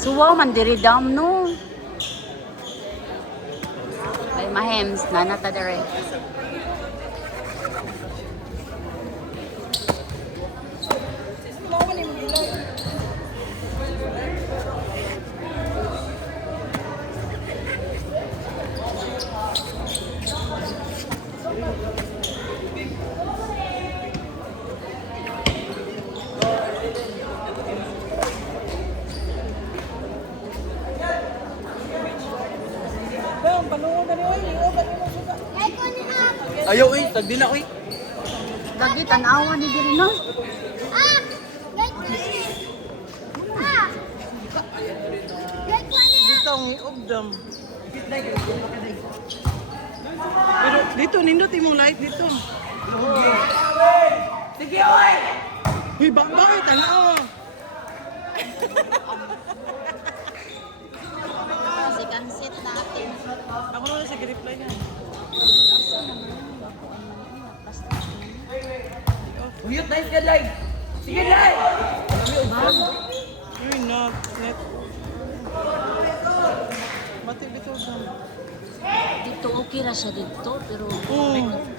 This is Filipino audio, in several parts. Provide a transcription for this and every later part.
Suwaw man diri dam no. Ay mahems nana ta dere. Ayaw eh, tagdi na eh. Lagi tanawa ni diri no. Dito ang iobdam. Pero dito, nindot imong light dito. Sige, oy! Uy, bakit? Tanawa. Kasi kansit natin. Ako na sige reply niya. Uyot na ka, Day! Sige, Day! Uy, net. Mati dito sa... Dito okay ra siya dito pero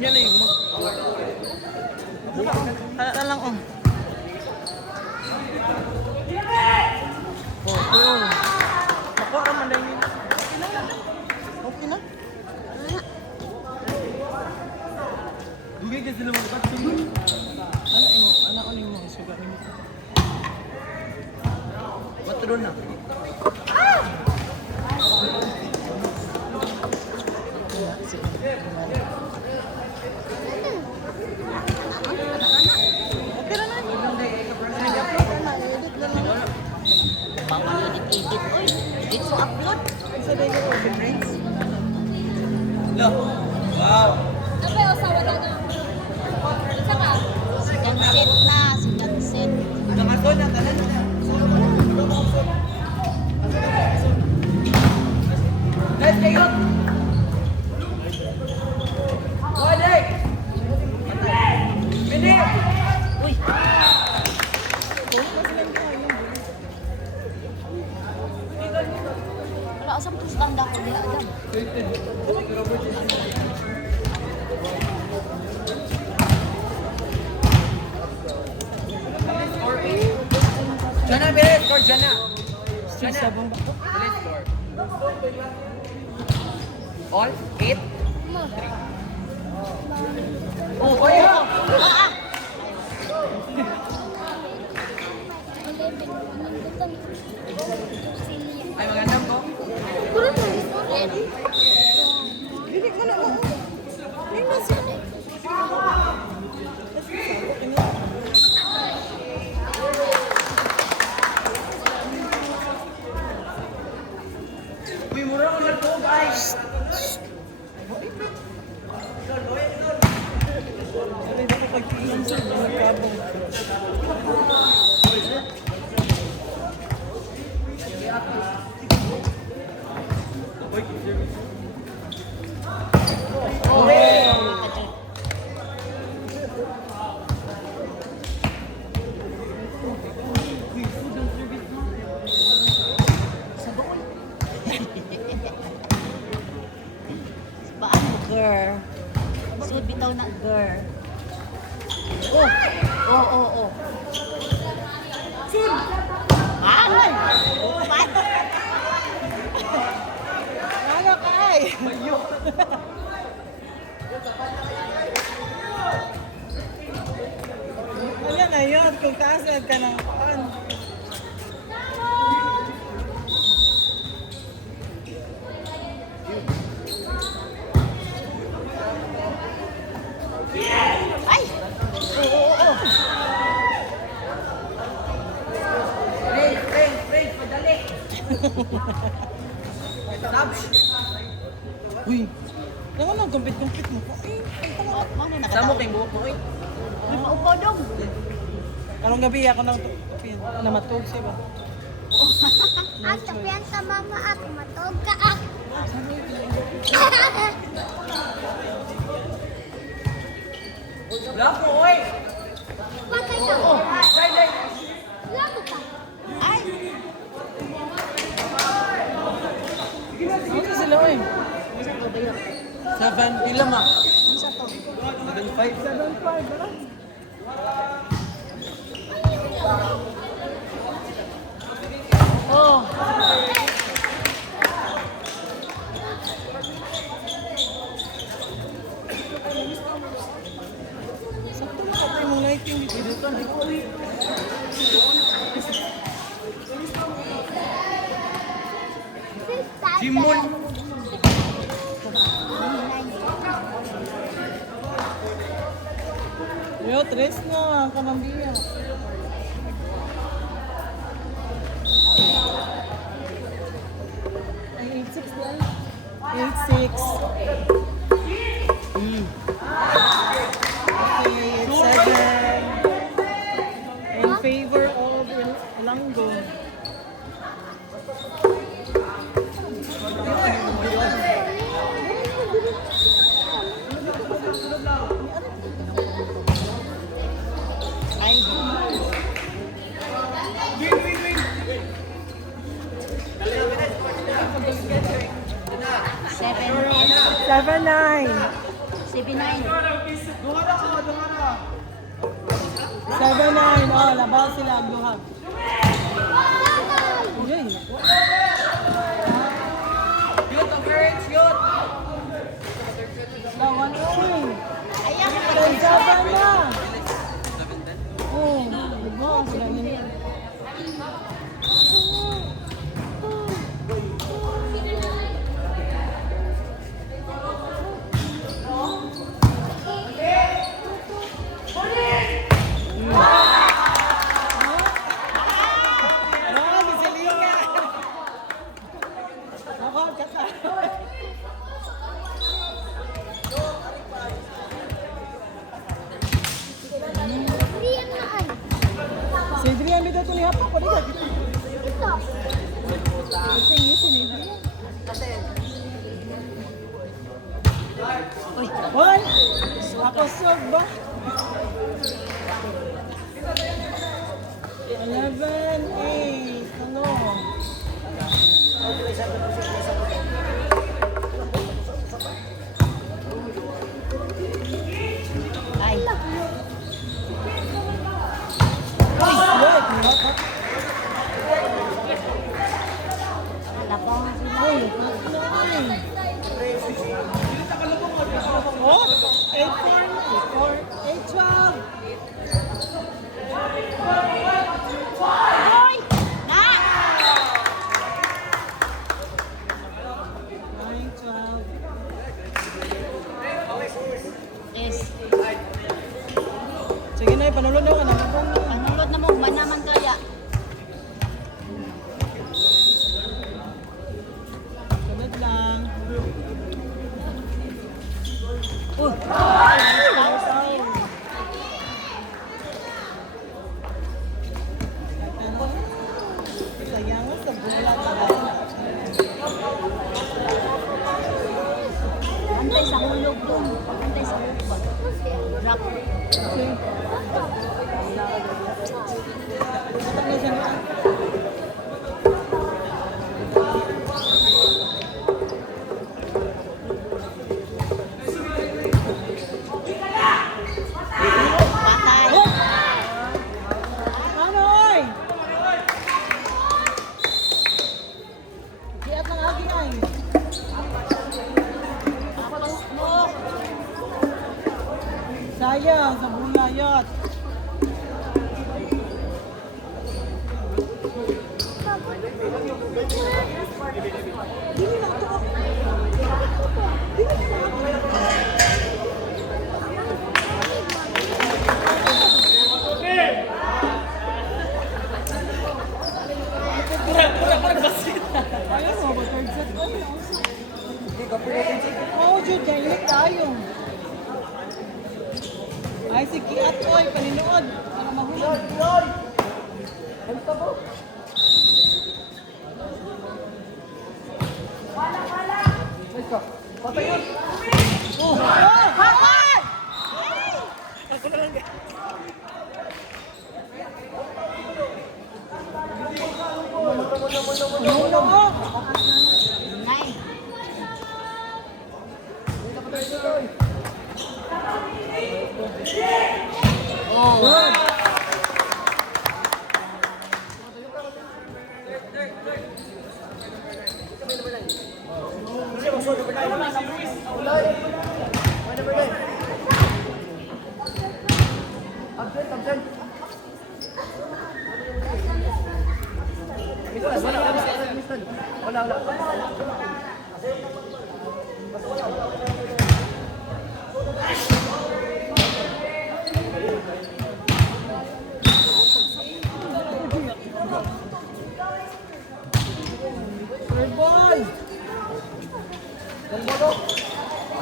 Yan na yung hala na lang, oh. Nakuha raman na yun. Okay na? Dugay ka sila mga katulog. Ano yung mga suga ni mo? Matulog na. edit oy. Edit so upload. Sa dayo open rates. Wow! Ano ba yung asawa na nga? Isa ka? Si Kanset na, si Kanset. Nakaso na tanan. Let's take it. Wala. Bini. Uy, wala asam to stand ako niya Adam. Jana, bilis, score Jana. Jana. Bilis, score. All 8. 3. Oh, oy. Ay, magandang ko. Hindi ko na mo. Hindi mo sila. Uy, mura ko lang to, guys. Ano yung pagkikilan sa mga kabong? Baan mo, girl? Sud bitaw na, girl. Oh. Sim! Ay! Oh, man! Ano ka ay? Mayo. Wala na yun. Kung taasad ka ng paan. Ay! Oo. Ray, madali. Sabs. Uy. Naman ang kumpit-kumpit mo. Ay, Mano na Saan mo kayong buhok mo? Uy. Uy, paupo dong. Anong gabi ako nang namatog siya ba? At tapian ka mama at matog ka at. Wala po, oy! Patay ka. Ray! Lago ka. Ay! time? Isa to bayo. 7, ilan ma? Isa to. 7.5. 7.5, wala. Oh. Sakto na ka tayo mong lighting dito. Dito na. Jimon. Yo, tres na, kamambiya. Ay, 8.6 yan. 8.6. Okay, 7. In favor of Langgo. Ay. Seven, 7.9. 7-9. 7.9. Oh, labaw sila ang duhag. Yun. Youth of courage, youth. Lawan oy. Ayan, 7 na. Oh, diba? Sila nila. Oh, Miselinga. Ako, kata. Hindi yan na ay. Si Adrian dito ito lihat ako dito. Ito. Tingin si Adrian. Uy, Hoy! Ako sog ba? 11, 8, ano? ay. Wait, Alabang. Uy, oh, 8-4, 8-12. Hoy! Na! 9-12. Yes. Sige na, panulod na ka na. Panulod na mo, man naman kaya. Sunod lang. Uy! Sayang sa bulat. Antay sa hulog doon. Antay sa hulog ba? Rock. Patay. Anoy! Di at ng agi ay. Tapos mo. Sayang sa bulayot. Dili na to. Ayaw mo ba third set ko? Oo, Jude, dahil tayo. Ay, si Kiat, oy, paninood. Para mahulog. Oh, bakit? Ano, Nine. Third ball.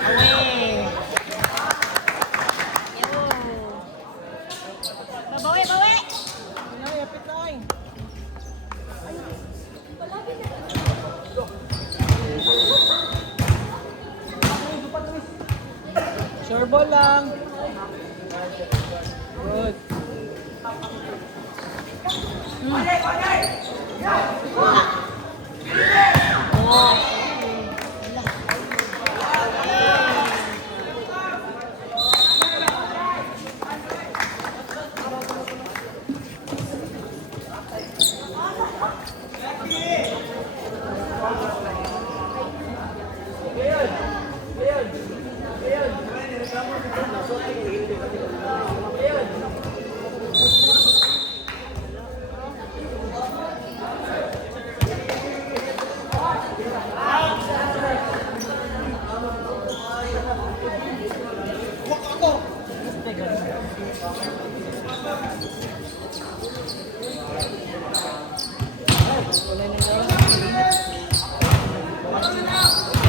Away. Yo. Babawi, bawi. Pinay, apit na eh. Sure ball lang. Good.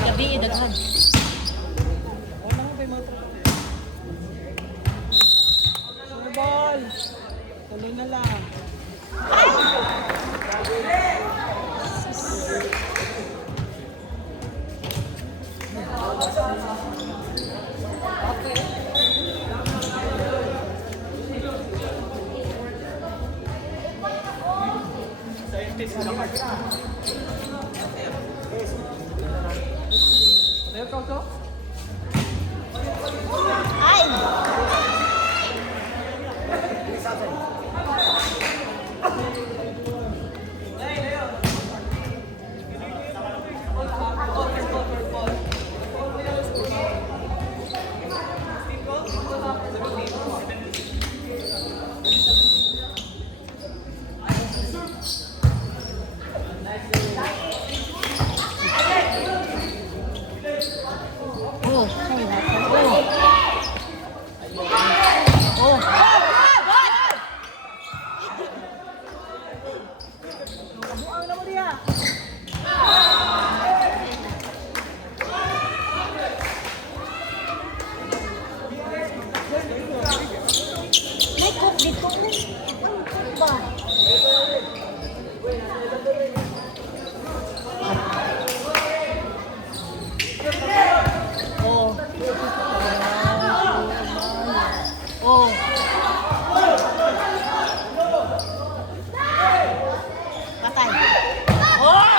Gabi, daghan. Wala mo ba yung mga sure ball. Tuloy na lang. Ay! Oh, sorry, oh. Buang na mo diya. May cook dito. Ang cook ba? Oh. Oh. Patay. Oh!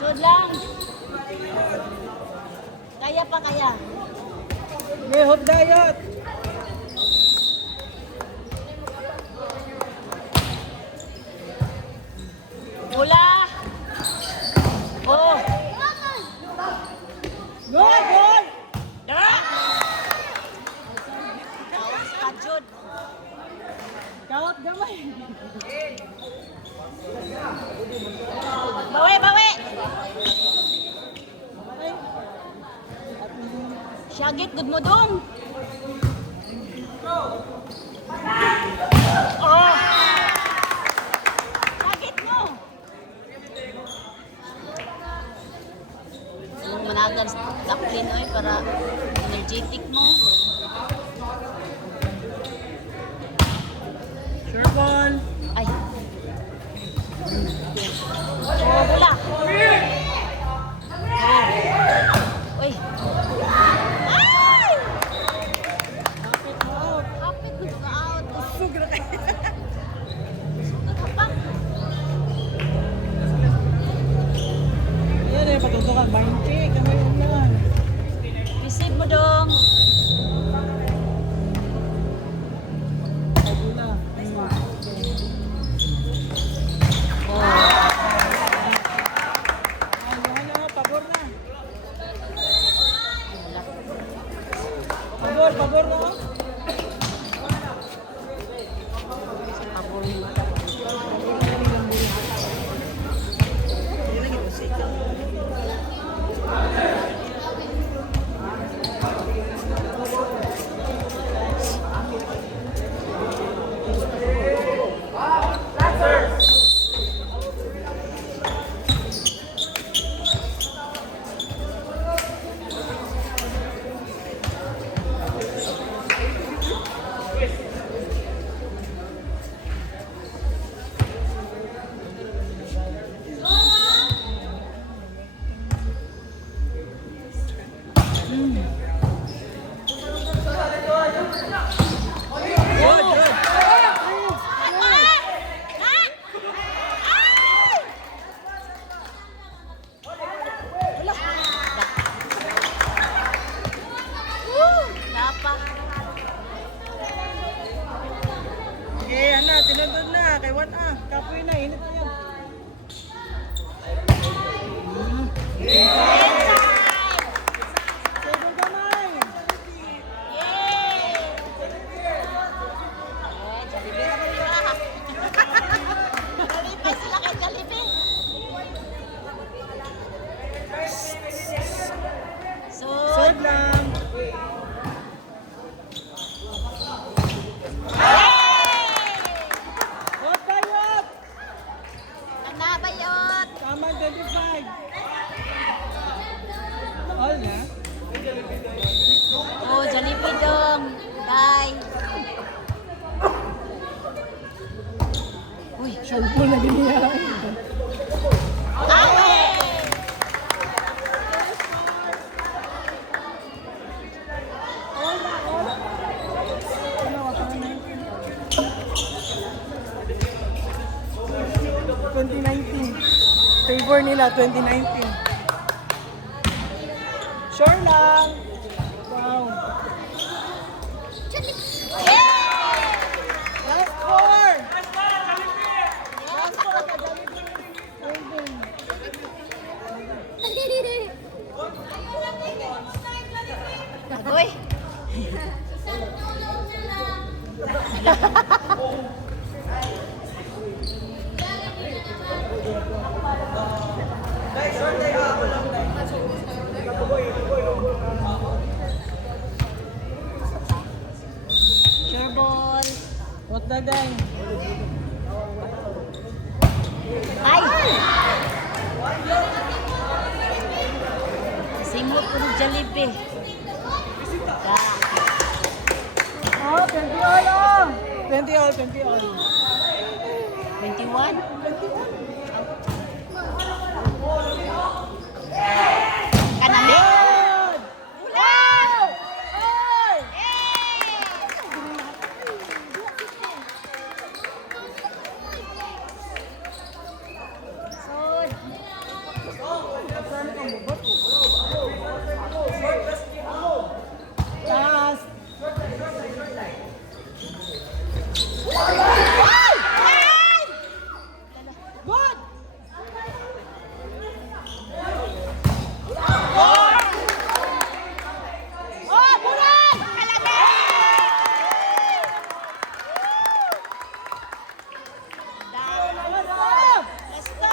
Sud lang. Kaya pa kaya. May hot diet. Bola. Oh. Good, good. Kajud. Count gamay. Bawi, bawi. Ay. Syagit gud mo dong. Oh. Syagit mo. Ang managan taklin oy para energetic mo. Sure ball. Ay. Oh, bola. Uy. Ay! Out. Kapit mo ka out. Usog na kayo. Sugat ka pa. Ayan eh, patutukan. 20. Kamay ulan. Receive mo dong. Pagula. kay Wan ah. Kapoy na, init na yan. Second kamay. Jollibee sila kay Jollibee. So, Serve lang. Hot bayot. nanabayot. Tama, 25. All na? Oh, Jollibee dong. Bye. Uy, Cellphone na ganyan. All na, all. Ano, wala na. 2019. Favor nila, 2019. Sure lang. Wow. Last four. Last four ka, Jollibee. Uy. Sure ball. What the guy? Ay! Simot ko ng Jollibee. Oh, 20 all oh. 20 all, 20 all. 21? Kanami? Good! Wow! Oy! Sod. Last. Good! Oh, bulan! Let's go! Let's go!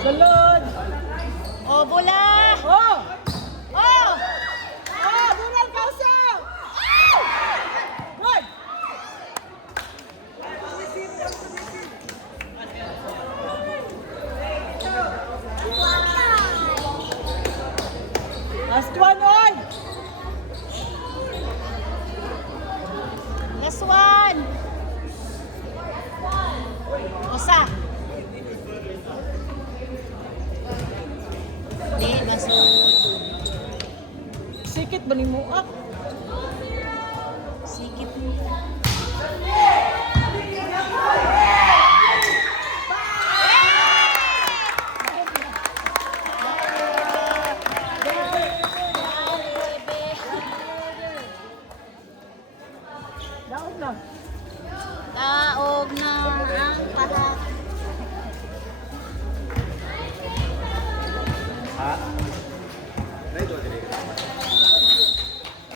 Salud! Oh, bola! Oh! Oh! Oh, bulan kausa! Good! Last one, oy! Last one! Usa! Di, masud. Sikit ba ni mo? Ah! Sikit. Daog na. Taog na ang palat. Ha? Dahil doon,